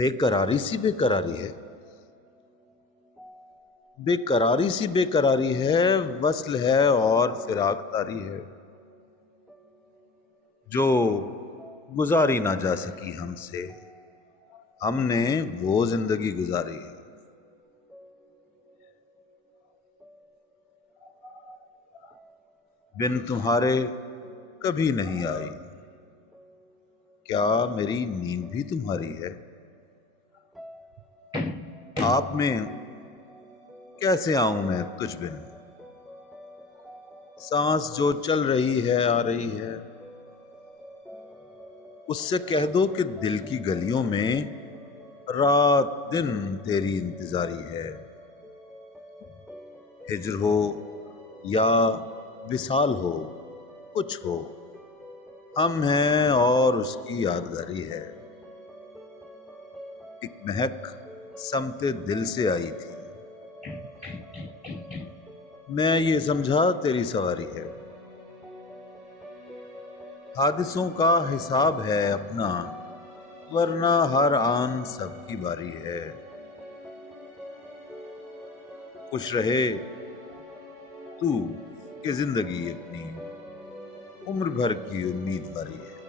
बेकरारी सी बेकरारी है, बेकरारी सी बेकरारी है, वस्ल है और फिराक तारी है, जो गुजारी ना जा सकी हमसे, हमने वो जिंदगी गुजारी है। बिन तुम्हारे कभी नहीं आई, क्या मेरी नींद भी तुम्हारी है? आप में कैसे आऊं मैं तुझ बिन, सांस जो चल रही है आ रही है, उससे कह दो कि दिल की गलियों में रात दिन तेरी इंतजारी है। हिज्र हो या विसाल हो, कुछ हो, हम हैं और उसकी यादगारी है। एक महक समते दिल से आई थी, मैं ये समझा तेरी सवारी है। हादिसों का हिसाब है अपना, वरना हर आन सबकी बारी है। खुश रहे तू कि जिंदगी अपनी उम्र भर की उम्मीदवारी है।